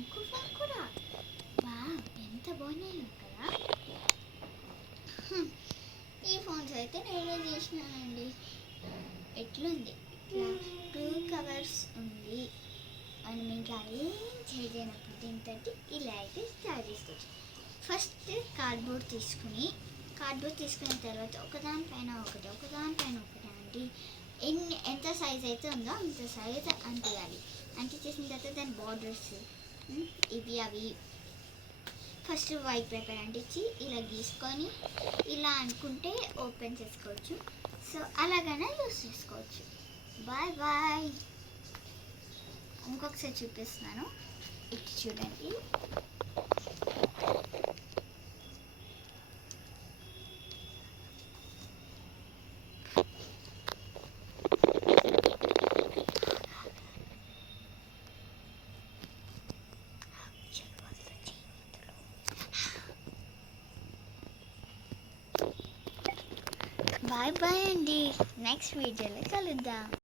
ఇంకో ఫోన్ కూడా. వావ్, ఎంత బాగున్నాయో కదా. ఈ ఫోన్స్ అయితే నేనే తీసినానండి. ఎట్లుంది, ఇట్లా 2 కవర్స్ ఉంది. మనం ఇంకా ఏం చేయలేనప్పుడు దీంతో ఇలా అయితే స్టార్ట్ చేసుకోవచ్చు. ఫస్ట్ కార్డ్బోర్డ్ తీసుకున్న తర్వాత ఒకదానిపైన ఒకటి అండి. ఎంత సైజ్ అయితే ఉందో అంత సైజ్ అంటియాలి. అంటించేసిన తర్వాత దాని బార్డర్స్ ఇవి అవి ఫస్ట్ వైట్ పేపర్ అంటించి ఇలా గీసుకొని ఇలా అనుకుంటే ఓపెన్ చేసుకోవచ్చు. సో అలాగనే యూస్ చేసుకోవచ్చు. Bye bye. ఇంకొకసారి చూపిస్తున్నాను, ఇటు చూడండి. బాయ్ బాయ్ అండి. నెక్స్ట్ వీడియోలో కలుద్దాం.